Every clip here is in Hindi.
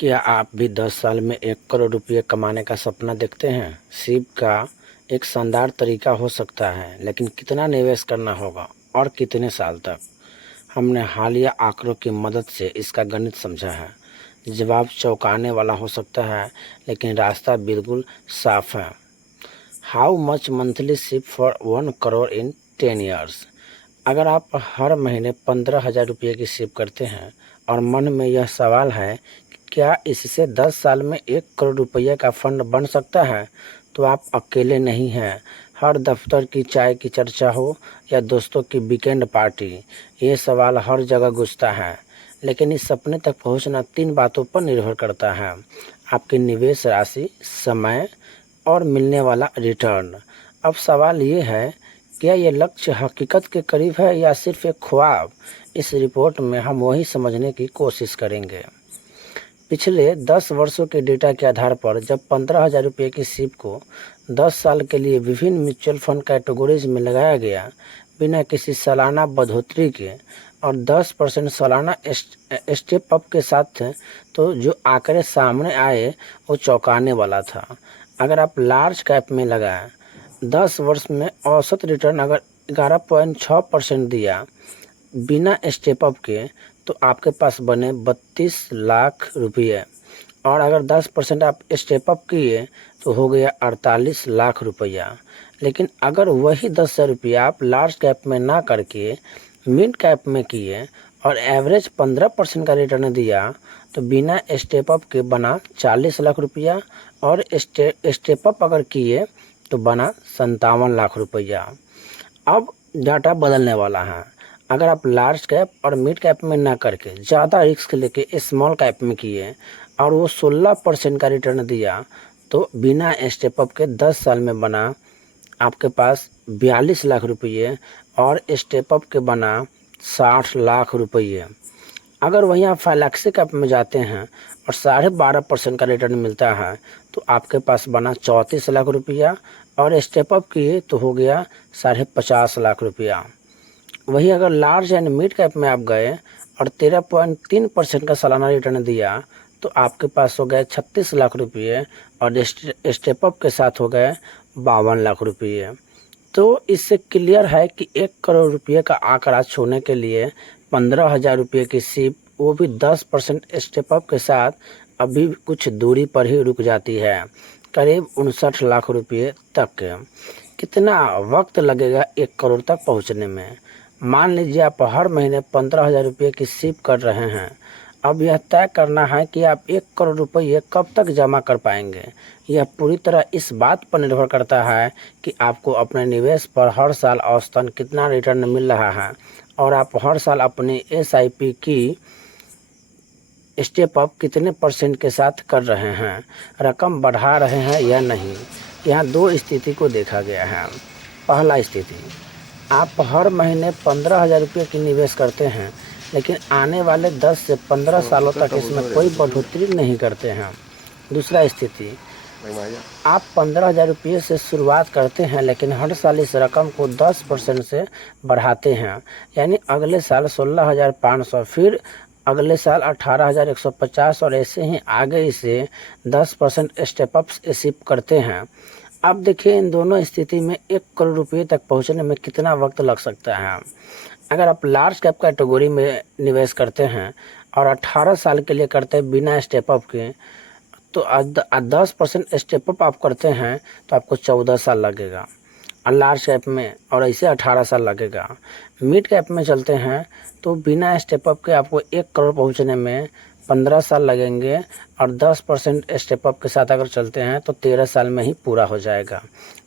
क्या आप भी 10 साल में 1 करोड़ रुपये कमाने का सपना देखते हैं? सिप का एक शानदार तरीका हो सकता है, लेकिन कितना निवेश करना होगा और कितने साल तक? हमने हालिया आंकड़ों की मदद से इसका गणित समझा है। जवाब चौंकाने वाला हो सकता है, लेकिन रास्ता बिल्कुल साफ है। How much monthly SIP for 1 crore in 10 years? अगर आप हर महीने 15,000 रुपये की सिप करते हैं और मन में यह सवाल है कि क्या इससे 10 साल में 1 करोड़ रुपये का फंड बन सकता है, तो आप अकेले नहीं हैं। हर दफ्तर की चाय की चर्चा हो या दोस्तों की वीकेंड पार्टी, ये सवाल हर जगह गूंजता है। लेकिन इस सपने तक पहुंचना 3 बातों पर निर्भर करता है: आपकी निवेश राशि, समय और मिलने वाला रिटर्न। अब सवाल ये है, क्या ये लक्ष्य हकीकत के करीब है या सिर्फ एक ख्वाब? इस रिपोर्ट में हम वही समझने की कोशिश करेंगे। पिछले 10 वर्षों के डेटा के आधार पर जब 15,000 रुपये की सिप को 10 साल के लिए विभिन्न म्यूचुअल फंड कैटेगरीज में लगाया गया, बिना किसी सालाना बढ़ोतरी के और 10% सालाना स्टेप अप के साथ, तो जो आंकड़े सामने आए वो चौंकाने वाला था। अगर आप लार्ज कैप में लगाएं, 10 वर्ष में औसत रिटर्न अगर 11.6% दिया बिना स्टेप अप के, तो आपके पास बने 32 लाख रुपये। और अगर 10% आप स्टेप अप किए तो हो गया 48 लाख रुपया। लेकिन अगर वही 10,000 रुपया आप लार्ज कैप में ना करके मिड कैप में किए और एवरेज 15% का रिटर्न दिया, तो बिना स्टेप अप के बना 40 लाख रुपया और स्टेप अप अगर किए तो बना 57 लाख रुपया। अब डाटा बदलने वाला है। अगर आप लार्ज कैप और मिड कैप में ना करके ज़्यादा रिस्क लेके स्मॉल कैप में किए और वो 16% का रिटर्न दिया, तो बिना स्टेप अप के 10 साल में बना आपके पास 42 लाख रुपये और स्टेप अप के बना 60 लाख रुपये। अगर वहीं आप फ्लैक्सी कैप में जाते हैं और 12.5% का रिटर्न मिलता है, तो आपके पास बना 34 लाख रुपया और स्टेप अप किए तो हो गया 50.5 लाख रुपया। वही अगर लार्ज एंड मिड कैप में आप गए और 13.3% का सालाना रिटर्न दिया, तो आपके पास हो गए 36 लाख रुपये और स्टेप अप के साथ हो गए 52 लाख रुपये। तो इससे क्लियर है कि 1 करोड़ रुपये का आंकड़ा छूने के लिए 15,000 रुपये की सिप, वो भी 10% स्टेप अप के साथ, अभी कुछ दूरी पर ही रुक जाती है, करीब 59 लाख रुपये तक। कितना वक्त लगेगा 1 करोड़ तक पहुंचने में? मान लीजिए आप हर महीने 15,000 रुपये की सिप कर रहे हैं। अब यह तय करना है कि आप 1 करोड़ रुपये कब तक जमा कर पाएंगे। यह पूरी तरह इस बात पर निर्भर करता है कि आपको अपने निवेश पर हर साल औसतन कितना रिटर्न मिल रहा है और आप हर साल अपनी SIP की स्टेप अप कितने % के साथ कर रहे हैं, रकम बढ़ा रहे हैं या नहीं। यहाँ 2 स्थिति को देखा गया है। पहला स्थिति, आप हर महीने 15,000 रुपये की निवेश करते हैं, लेकिन आने वाले 10 से 15 सालों तक इसमें कोई बढ़ोतरी नहीं करते हैं। दूसरा स्थिति, आप 15,000 रुपये से शुरुआत करते हैं, लेकिन हर साल इस रकम को 10% से बढ़ाते हैं, यानी अगले साल 16,500, फिर अगले साल 18,150 और ऐसे ही आगे इसे 10% स्टेप अप सिप करते हैं। अब देखिए, इन दोनों स्थिति में 1 करोड़ रुपये तक पहुंचने में कितना वक्त लग सकता है। अगर आप लार्ज कैप कैटेगरी में निवेश करते हैं और 18 साल के लिए करते हैं बिना स्टेप अप के, तो 10% स्टेप अप आप करते हैं तो आपको 14 साल लगेगा और लार्ज कैप में, और ऐसे 18 साल लगेगा। मिड कैप में चलते हैं तो बिना स्टेप अप के आपको 1 करोड़ पहुंचने में 15 साल लगेंगे और 10% स्टेप अप के साथ अगर चलते हैं तो 13 साल में ही पूरा हो जाएगा।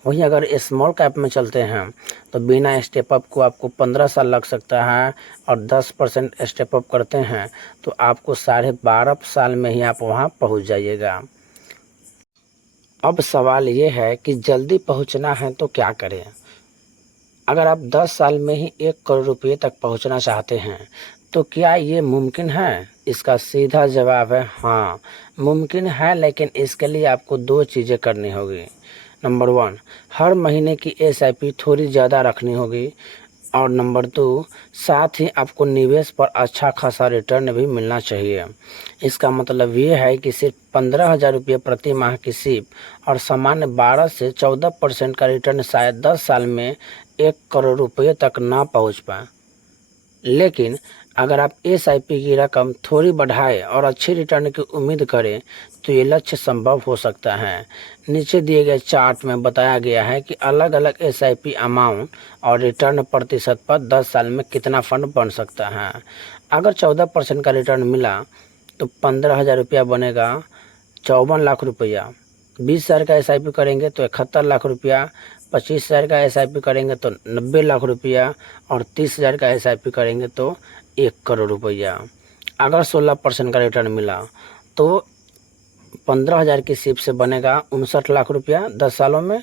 वहीं अगर स्मॉल कैप में चलते हैं तो बिना स्टेप अप को आपको 15 साल लग सकता है और 10% स्टेप अप करते हैं तो आपको 12.5 साल में ही आप वहां पहुंच जाइएगा। अब सवाल ये है कि जल्दी पहुंचना है तो क्या करें। अगर आप 10 साल में ही 1 करोड़ रुपये तक पहुंचना चाहते हैं, तो क्या ये मुमकिन है? इसका सीधा जवाब है हाँ, मुमकिन है, लेकिन इसके लिए आपको 2 चीज़ें करनी होगी। नंबर 1, हर महीने की SIP थोड़ी ज़्यादा रखनी होगी। और नंबर 2, साथ ही आपको निवेश पर अच्छा खासा रिटर्न भी मिलना चाहिए। इसका मतलब ये है कि सिर्फ 15,000 रुपये प्रति माह की सिप और सामान्य 12 से 14% का रिटर्न शायद 10 साल में 1 करोड़ रुपये तक ना पहुंच पाए। लेकिन अगर आप एसआईपी की रकम थोड़ी बढ़ाएं और अच्छी रिटर्न की उम्मीद करें तो ये लक्ष्य संभव हो सकता है। नीचे दिए गए चार्ट में बताया गया है कि अलग अलग एसआईपी अमाउंट और रिटर्न प्रतिशत पर 10 साल में कितना फंड बन सकता है। अगर 14% का रिटर्न मिला तो 15,000 रुपया बनेगा 54 लाख रुपया। 20,000 का एसआईपी करेंगे तो 71 लाख रुपया। 25,000 का एसआईपी करेंगे तो 90 लाख रुपया और 30,000 का एसआईपी करेंगे तो 1 करोड़ रुपया। अगर 16% का रिटर्न मिला तो 15,000 की सिप से बनेगा 59 लाख रुपया 10 सालों में।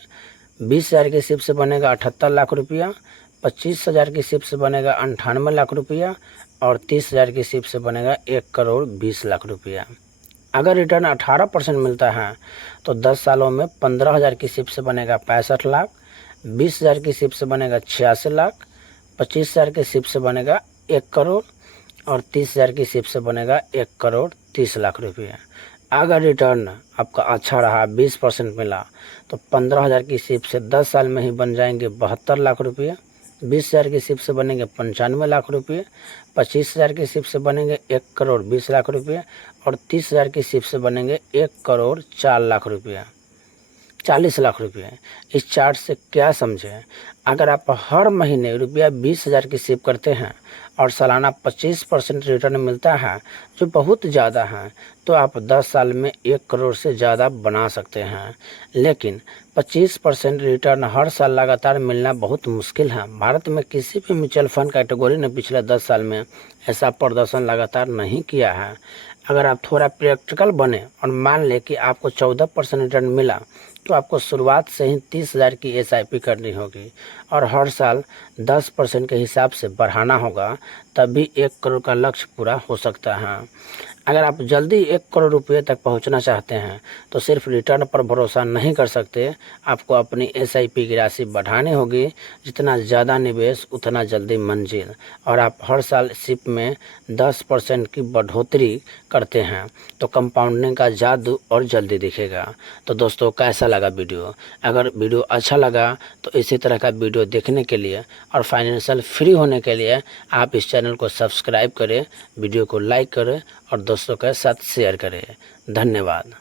20,000 की सिप से बनेगा 78 लाख रुपया। 25,000 की सिप से बनेगा 98 लाख रुपया और 30,000 की सिप से बनेगा 1 करोड़ 20 लाख रुपया। अगर रिटर्न 18% मिलता है तो 10 सालों में 15,000 की सिप से बनेगा 65 लाख। 20,000 की सिप से बनेगा 86 लाख। 25,000 की सिप से बनेगा 1 करोड़ और 30,000 की सिप से बनेगा 1 करोड़ 30 लाख रुपये। अगर रिटर्न आपका अच्छा रहा 20% मिला तो 15,000 की सिप से 10 साल में ही बन जाएंगे 72 लाख रुपये। 20,000 की सिप से बनेंगे 95 लाख रुपये। 25,000 की सिप से बनेंगे 1 करोड़ 20 लाख रुपये और 30,000 की सिप से बनेंगे 1 करोड़ 4 लाख रुपये 40 लाख रुपये। इस चार्ट से क्या समझे? अगर आप हर महीने रुपया 20,000 की सिप करते हैं और सालाना 25% रिटर्न मिलता है जो बहुत ज़्यादा है तो आप 10 साल में 1 करोड़ से ज़्यादा बना सकते हैं। लेकिन 25% रिटर्न हर साल लगातार मिलना बहुत मुश्किल है। भारत में किसी भी म्यूचुअल फंड कैटेगरी ने पिछले 10 साल में ऐसा प्रदर्शन लगातार नहीं किया है। अगर आप थोड़ा प्रैक्टिकल बने और मान लें कि आपको 14% रिटर्न मिला तो आपको शुरुआत से ही 30,000 की एसआईपी करनी होगी और हर साल 10% के हिसाब से बढ़ाना होगा, तभी 1 करोड़ का लक्ष्य पूरा हो सकता है। अगर आप जल्दी 1 करोड़ रुपये तक पहुंचना चाहते हैं तो सिर्फ रिटर्न पर भरोसा नहीं कर सकते, आपको अपनी एसआईपी की राशि बढ़ानी होगी। जितना ज़्यादा निवेश उतना जल्दी मंजिल। और आप हर साल सिप में 10% की बढ़ोतरी करते हैं तो कंपाउंडिंग का जादू और जल्दी दिखेगा। तो दोस्तों, कैसा लगा वीडियो? अगर वीडियो अच्छा लगा तो इसी तरह का वीडियो देखने के लिए और फाइनेंशियल फ्री होने के लिए आप इस चैनल को सब्सक्राइब करें, वीडियो को लाइक करें और दोस्तों के साथ शेयर करें। धन्यवाद।